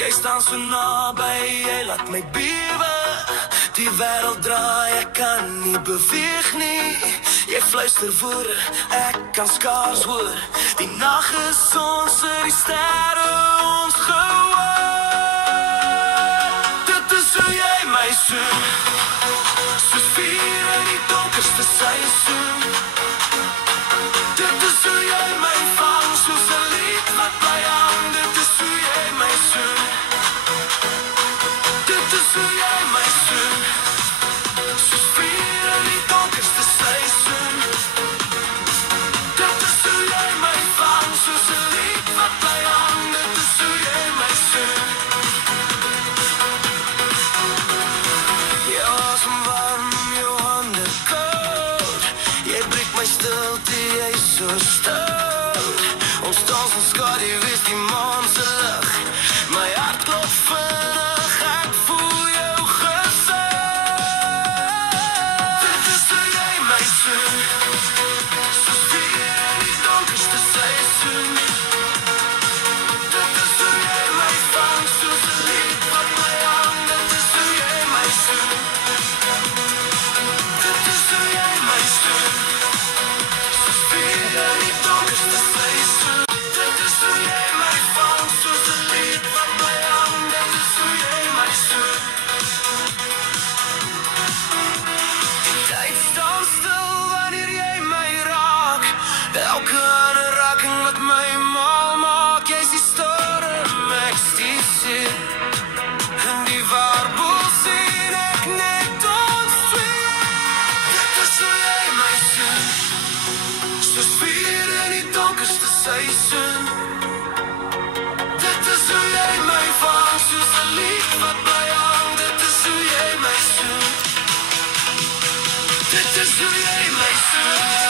Jy staan so naby, jy laat my bewe. Die wêreld draai, ek kan nie beweeg nie. Jy fluister woorde, ek kan skaars hoor. Die nag is ons, die sterre ons gehoor. Dit is hoe jy my soen, soos vuur in die donkerste seisoen. Dit is hoe jy my vang, soos 'n lied wat bly hang. Dit is hoe jy my soen. Dit is hoe jy my soen, soos vuur in die donkerste seisoen. Dit is hoe jy my vang, soos 'n lied wat bly hang. Dit is hoe jy my soen. Jou asem warm, jou hande koud. Jy breek my stilte, jy so stout. Ons dans en skaduw is die maan se lig. My hart klop vinnig, ek voel jou gesig. Dit is hoe jy my soen, soos vuur in die donkerste seisoen. Dit is hoe jy my vang, soos 'n lied wat bly hang. Dit is hoe jy my soen. Dit is hoe jy my soen, soos vuur in die donkerste seisoen. Dit is hoe jy my vang, soos 'n lied wat bly hang. Dit is hoe jy my soen. Die tyd staan stil wanneer jy my raak. Elke aanraking wat my mal maak. Jy's die storm, ek's die see. En die warboel sien ek net ons twee. Dit is hoe jy my soen, soos vuur in die donkerste seisoen. Dit is hoe jy my vang, soos 'n lied wat bly hang. Dit is hoe jy my soen. Dit is hoe jy my soen.